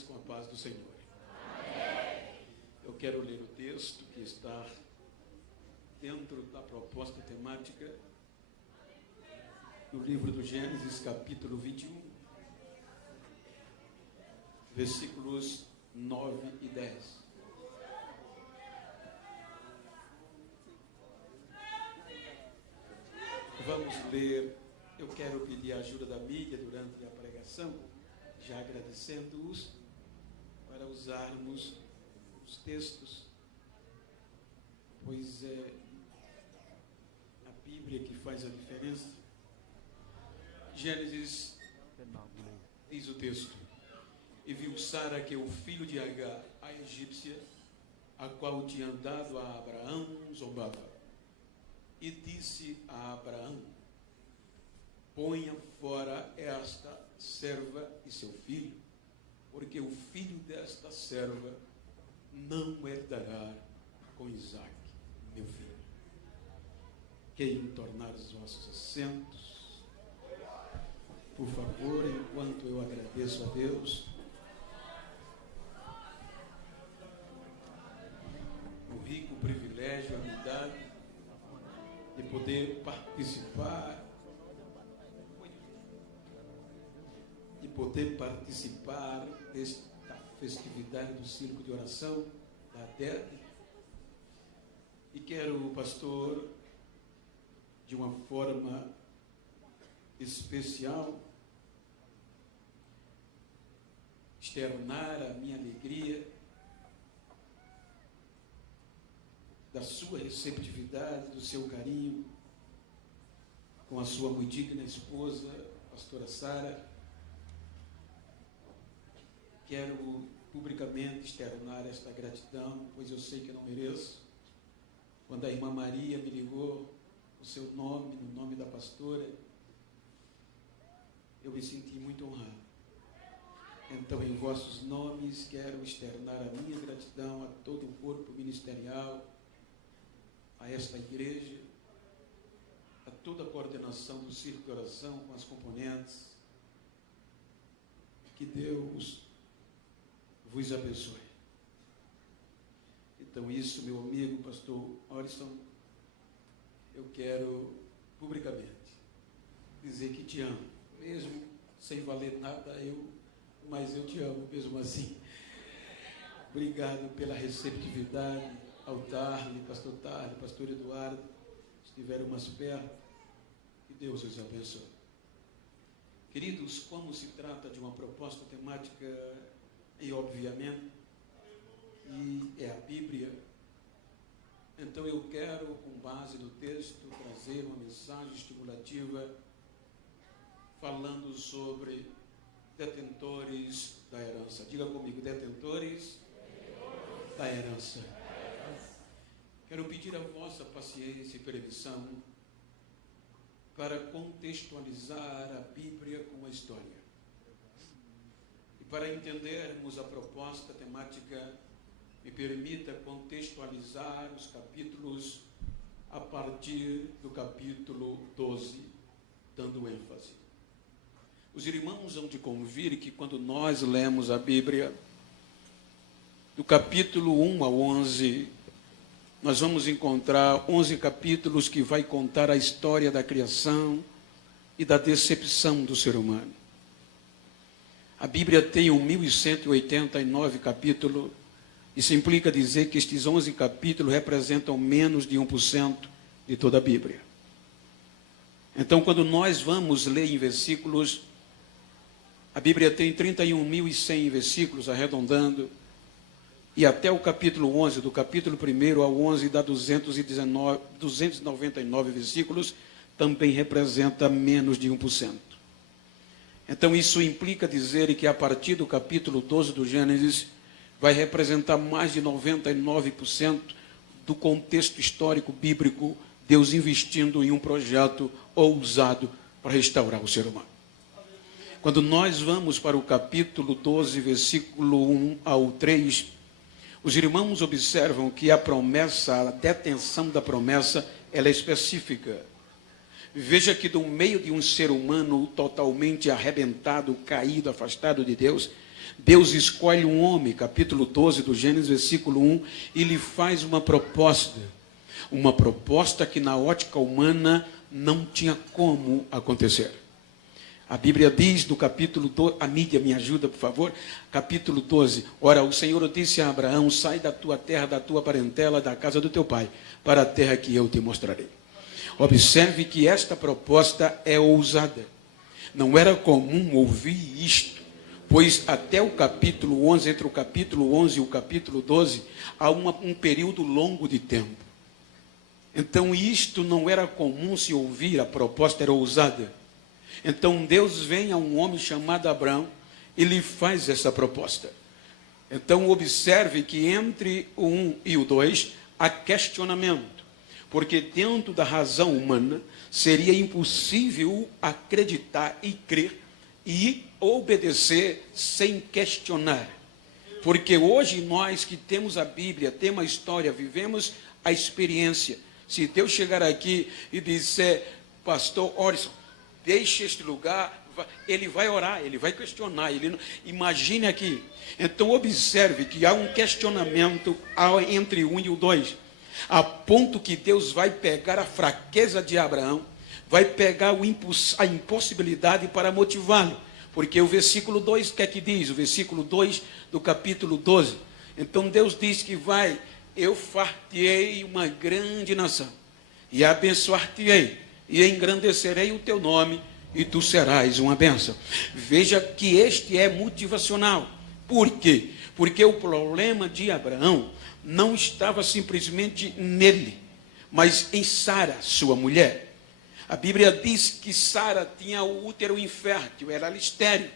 mais com a paz do Senhor. Amém. Eu quero ler o texto que está dentro da proposta temática do livro do Gênesis, capítulo 21, versículos 9 e 10. Vamos ler. Eu quero pedir a ajuda da mídia durante a pregação, já agradecendo-os, para usarmos os textos, pois é a Bíblia que faz a diferença. Gênesis, diz o texto: e viu Sara que o filho de Agar, a egípcia, a qual tinha dado a Abraão, zombava. E disse a Abraão: ponha fora esta serva e seu filho, porque o filho desta serva não herdará com Isaque, meu filho. Queiram tornar os vossos assentos, por favor, enquanto eu agradeço a Deus o rico privilégio, a humildade de poder participar desta festividade do Círculo de Oração da ADED. E quero, pastor, de uma forma especial, externar a minha alegria da sua receptividade, do seu carinho com a sua muito digna esposa, pastora Sara. Quero publicamente externar esta gratidão, pois eu sei que eu não mereço. Quando a irmã Maria me ligou o seu nome, no nome da pastora, eu me senti muito honrado. Então, em vossos nomes, quero externar a minha gratidão a todo o corpo ministerial, a esta igreja, a toda a coordenação do Círculo de Oração com as componentes. Que Deus vos abençoe. Então, isso, meu amigo, pastor Orson, eu quero publicamente dizer que te amo, mesmo sem valer nada, mas eu te amo mesmo assim. Obrigado pela receptividade ao Tarly, pastor Tarly, pastor Eduardo, estiveram mais perto. Que Deus os abençoe. Queridos, como se trata de uma proposta temática, e obviamente, e é a Bíblia, então eu quero, com base no texto, trazer uma mensagem estimulativa falando sobre detentores da herança. Diga comigo, detentores da herança. Quero pedir a vossa paciência e permissão para contextualizar a Bíblia com a história. E para entendermos a proposta temática, me permita contextualizar os capítulos a partir do capítulo 12, dando ênfase. Os irmãos hão de convir que quando nós lemos a Bíblia, do capítulo 1 ao 11, nós vamos encontrar 11 capítulos que vai contar a história da criação e da decepção do ser humano. A Bíblia tem 1.189 capítulos, isso implica dizer que estes 11 capítulos representam menos de 1% de toda a Bíblia. Então, quando nós vamos ler em versículos, a Bíblia tem 31.100 versículos, arredondando, e até o capítulo 11, do capítulo 1 ao 11, dá 299 versículos, também representa menos de 1%. Então, isso implica dizer que a partir do capítulo 12 do Gênesis, vai representar mais de 99% do contexto histórico bíblico, Deus investindo em um projeto ousado para restaurar o ser humano. Quando nós vamos para o capítulo 12, versículo 1 ao 3, os irmãos observam que a promessa, a detenção da promessa, ela é específica. Veja que do meio de um ser humano totalmente arrebentado, caído, afastado de Deus, Deus escolhe um homem, capítulo 12 do Gênesis, versículo 1, e lhe faz uma proposta que na ótica humana não tinha como acontecer. A Bíblia diz no capítulo 12, a mídia me ajuda, por favor, capítulo 12, ora, o Senhor disse a Abraão, sai da tua terra, da tua parentela, da casa do teu pai, para a terra que eu te mostrarei. Observe que esta proposta é ousada. Não era comum ouvir isto, pois até o capítulo 11, entre o capítulo 11 e o capítulo 12, há um período longo de tempo. Então isto não era comum se ouvir, a proposta era ousada. Então Deus vem a um homem chamado Abraão e lhe faz essa proposta. Então observe que entre o 1 e o 2 há questionamento, porque dentro da razão humana seria impossível acreditar e crer e obedecer sem questionar. Porque hoje nós que temos a Bíblia, temos a história, vivemos a experiência. Se Deus chegar aqui e disser, pastor Orson, deixe este lugar, ele vai orar, ele vai questionar. Imagine aqui. Então observe que há um questionamento entre o 1 e o 2. A ponto que Deus vai pegar a fraqueza de Abraão, vai pegar a impossibilidade para motivá-lo. Porque o versículo 2, o que é que diz? O versículo 2 do capítulo 12. Então Deus diz que eu far-te-ei uma grande nação, e abençoar-te-ei, e engrandecerei o teu nome, e tu serás uma bênção. Veja que este é motivacional. Por quê? Porque o problema de Abraão não estava simplesmente nele, mas em Sara, sua mulher. A Bíblia diz que Sara tinha o útero infértil, era estéril.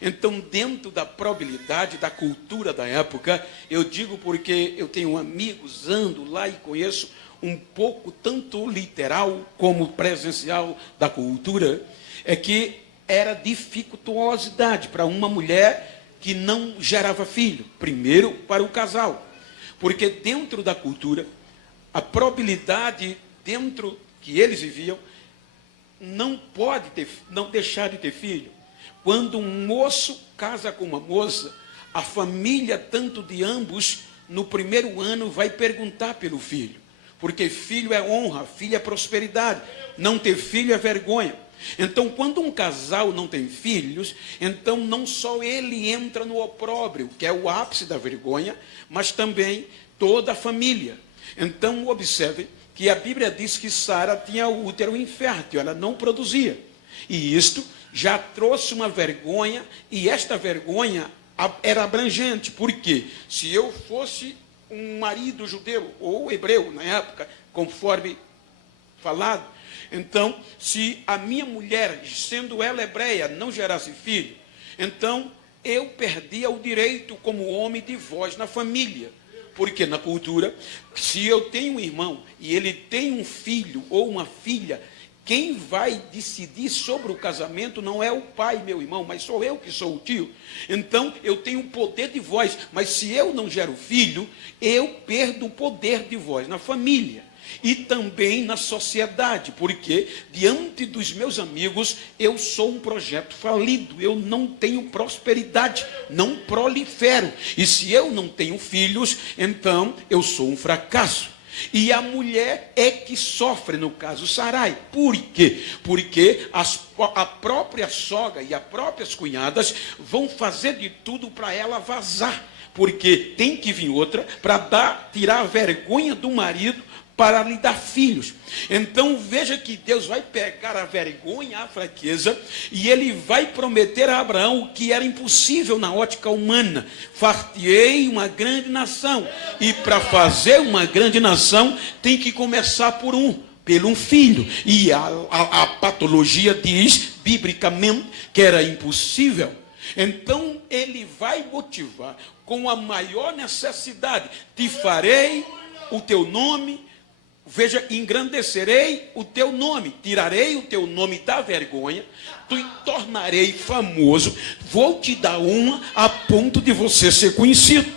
Então, dentro da probabilidade, da cultura da época, eu digo porque eu tenho amigos, ando lá e conheço um pouco, tanto literal como presencial da cultura, é que era dificultuosidade para uma mulher que não gerava filho. Primeiro, para o casal. Porque dentro da cultura, a probabilidade dentro que eles viviam, não deixar de ter filho. Quando um moço casa com uma moça, a família, tanto de ambos, no primeiro ano vai perguntar pelo filho. Porque filho é honra, filho é prosperidade. Não ter filho é vergonha. Então, quando um casal não tem filhos, então não só ele entra no opróbrio, que é o ápice da vergonha, mas também toda a família. Então, observe que a Bíblia diz que Sara tinha o útero infértil, ela não produzia. E isto já trouxe uma vergonha, e esta vergonha era abrangente. Por quê? Se eu fosse um marido judeu ou hebreu na época, conforme falado, então, se a minha mulher, sendo ela hebreia, não gerasse filho, então eu perdia o direito como homem de voz na família. Porque na cultura, se eu tenho um irmão e ele tem um filho ou uma filha, quem vai decidir sobre o casamento não é o pai, meu irmão, mas sou eu que sou o tio. Então, eu tenho um poder de voz, mas se eu não gero filho, eu perdo o poder de voz na família. E também na sociedade, porque diante dos meus amigos, eu sou um projeto falido, eu não tenho prosperidade, não prolifero. E se eu não tenho filhos, então eu sou um fracasso. E a mulher é que sofre, no caso Sarai. Por quê? Porque a própria sogra e as próprias cunhadas vão fazer de tudo para ela vazar. Porque tem que vir outra para tirar a vergonha do marido, para lhe dar filhos. Então veja que Deus vai pegar a vergonha, a fraqueza, e ele vai prometer a Abraão o que era impossível na ótica humana: far-te-ei uma grande nação. E para fazer uma grande nação tem que começar pelo um filho. E a patologia diz biblicamente que era impossível. Então ele vai motivar com a maior necessidade: te farei o teu nome. Veja, engrandecerei o teu nome, tirarei o teu nome da vergonha, te tornarei famoso, vou te dar uma a ponto de você ser conhecido.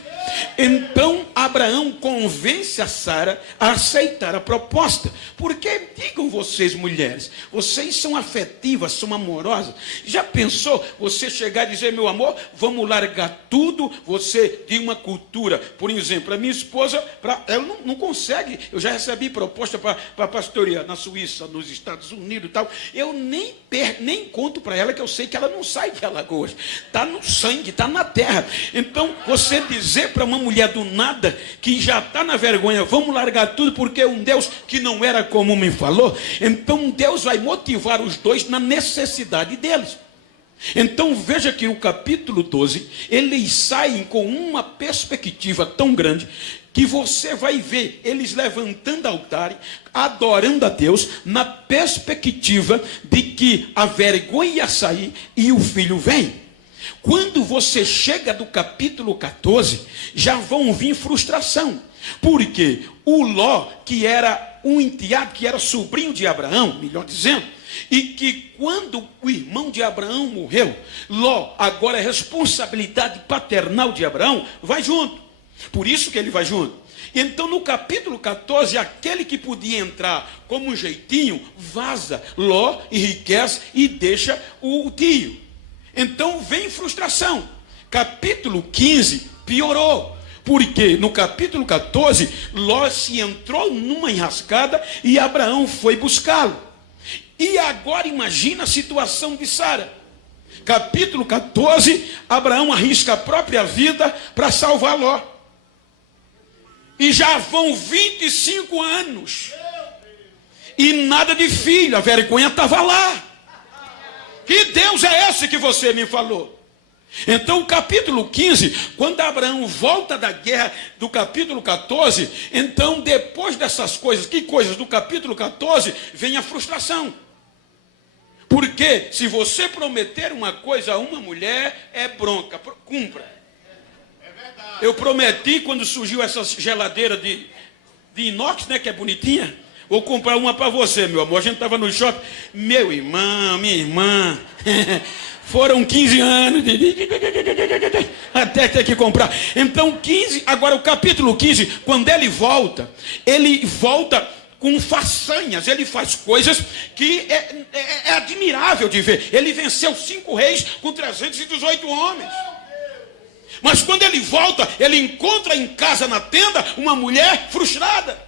Então Abraão convence a Sara a aceitar a proposta. Porque, digam vocês, mulheres, vocês são afetivas, são amorosas. Já pensou você chegar e dizer, meu amor, vamos largar tudo, você de uma cultura, por exemplo, a minha esposa, ela não consegue, eu já recebi proposta para pastorear na Suíça, nos Estados Unidos e tal, eu nem conto para ela que eu sei que ela não sai de Alagoas, está no sangue, está na terra. Então, você dizer para uma mulher do nada, que já está na vergonha, vamos largar tudo porque um Deus que não era como me falou, então Deus vai motivar os dois na necessidade deles. Então veja que no capítulo 12, eles saem com uma perspectiva tão grande, que você vai ver eles levantando altar, adorando a Deus, na perspectiva de que a vergonha ia sair e o filho vem. Quando você chega do capítulo 14, já vão vir frustração. Porque o Ló, que era um enteado, que era sobrinho de Abraão, melhor dizendo, e que quando o irmão de Abraão morreu, Ló, agora é responsabilidade paternal de Abraão, vai junto. Por isso que ele vai junto. Então no capítulo 14, aquele que podia entrar como um jeitinho, vaza, Ló enriquece e deixa o tio. Então vem frustração. Capítulo 15 piorou. Porque no capítulo 14, Ló se entrou numa enrascada e Abraão foi buscá-lo. E agora imagina a situação de Sara. Capítulo 14, Abraão arrisca a própria vida para salvar Ló. E já vão 25 anos. E nada de filho, a vergonha estava lá. Que Deus é esse que você me falou? Então o capítulo 15, quando Abraão volta da guerra do capítulo 14, então depois dessas coisas, que coisas do capítulo 14, vem a frustração. Porque se você prometer uma coisa a uma mulher, é bronca, cumpra. Eu prometi quando surgiu essa geladeira de inox, né, que é bonitinha, vou comprar uma para você, meu amor. A gente estava no shopping, meu irmão, minha irmã, foram 15 anos até ter que comprar. Então 15, agora o capítulo 15, quando ele volta com façanhas, ele faz coisas que é admirável de ver. Ele venceu 5 reis com 318 homens. Mas quando ele volta, ele encontra em casa, na tenda, uma mulher frustrada.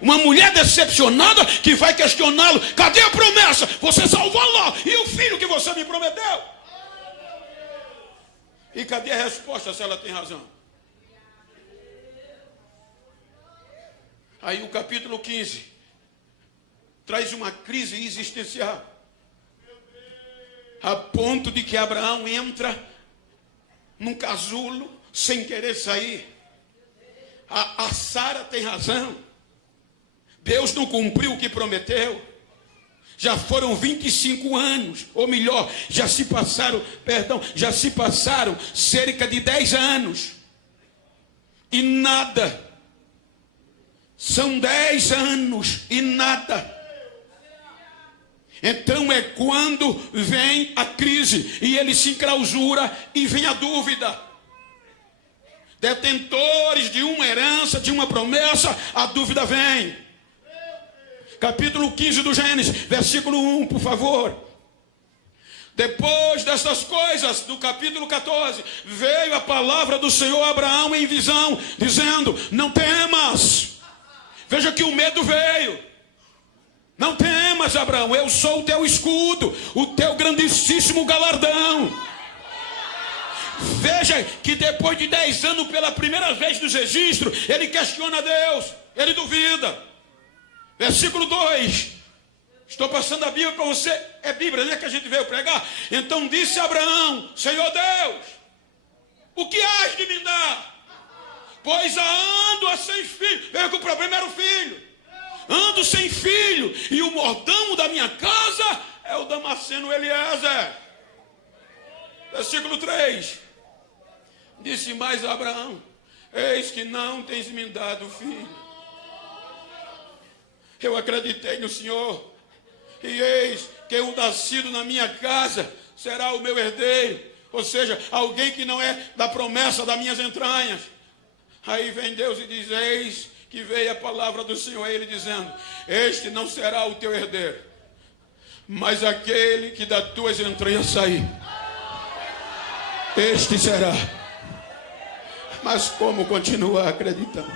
Uma mulher decepcionada que vai questioná-lo. Cadê a promessa? Você salvou Ló. E o filho que você me prometeu? E cadê a resposta se ela tem razão? Aí o capítulo 15 traz uma crise existencial. A ponto de que Abraão entra num casulo sem querer sair. A Sara tem razão. Deus não cumpriu o que prometeu. Já foram 25 anos, ou melhor, já se passaram cerca de 10 anos. E nada. São 10 anos e nada. Então é quando vem a crise e ele se enclausura e vem a dúvida. Detentores de uma herança, de uma promessa, a dúvida vem. Capítulo 15 do Gênesis, versículo 1, por favor. Depois dessas coisas, do capítulo 14, veio a palavra do Senhor a Abraão em visão, dizendo: não temas. Veja que o medo veio. Não temas, Abraão, eu sou o teu escudo, o teu grandíssimo galardão. Veja que depois de 10 anos, pela primeira vez nos registros, ele questiona Deus, ele duvida. Versículo 2, estou passando a Bíblia para você, é Bíblia, né, que a gente veio pregar. Então disse Abraão: Senhor Deus, o que hás de me dar? Pois ando a sem filho. Veja que o problema era o filho. Ando sem filho, e o mordomo da minha casa é o Damasceno Eliezer. Versículo 3, disse mais a Abraão: eis que não tens me dado filho. Eu acreditei no Senhor, e eis que o nascido na minha casa será o meu herdeiro. Ou seja, alguém que não é da promessa das minhas entranhas. Aí vem Deus e diz: eis que veio a palavra do Senhor a ele dizendo: este não será o teu herdeiro, mas aquele que das tuas entranhas sair, este será. Mas como continuar acreditando?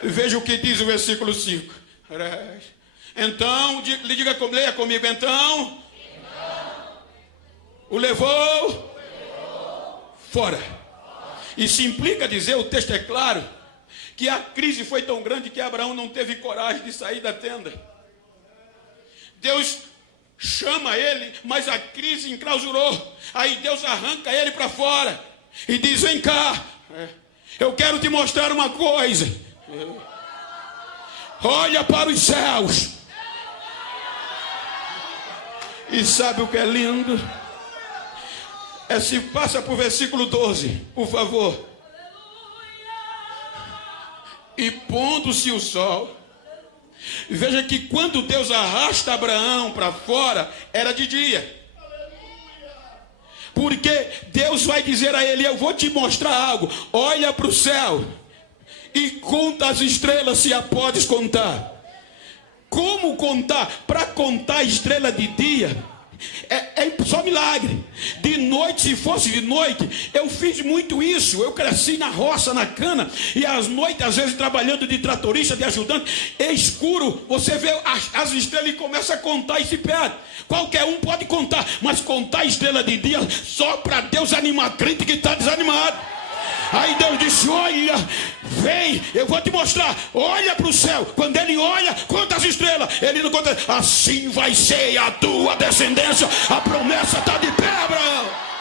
Veja o que diz o versículo 5. Então, leia comigo. Então o levou fora. Isso implica dizer, o texto é claro, que a crise foi tão grande que Abraão não teve coragem de sair da tenda. Deus chama ele, mas a crise enclausurou. Aí Deus arranca ele para fora e diz: vem cá, eu quero te mostrar uma coisa. Olha para os céus. E sabe o que é lindo? Se passa para o versículo 12, por favor. E pondo-se o sol. Veja que quando Deus arrasta Abraão para fora, era de dia. Porque Deus vai dizer a ele: eu vou te mostrar algo. Olha para o céu e conta as estrelas, se a podes contar. Como contar? Para contar a estrela de dia é só milagre. De noite, se fosse de noite, eu fiz muito isso. Eu cresci na roça, na cana, e às noites, às vezes trabalhando de tratorista, de ajudante, é escuro, você vê as estrelas e começa a contar e se perde. Qualquer um pode contar, mas contar a estrela de dia só para Deus animar crente que está desanimado. Aí Deus disse: olha, vem, eu vou te mostrar. Olha para o céu. Quando ele olha, quantas estrelas? Ele não conta. Assim vai ser a tua descendência. A promessa está de pé, Abraão.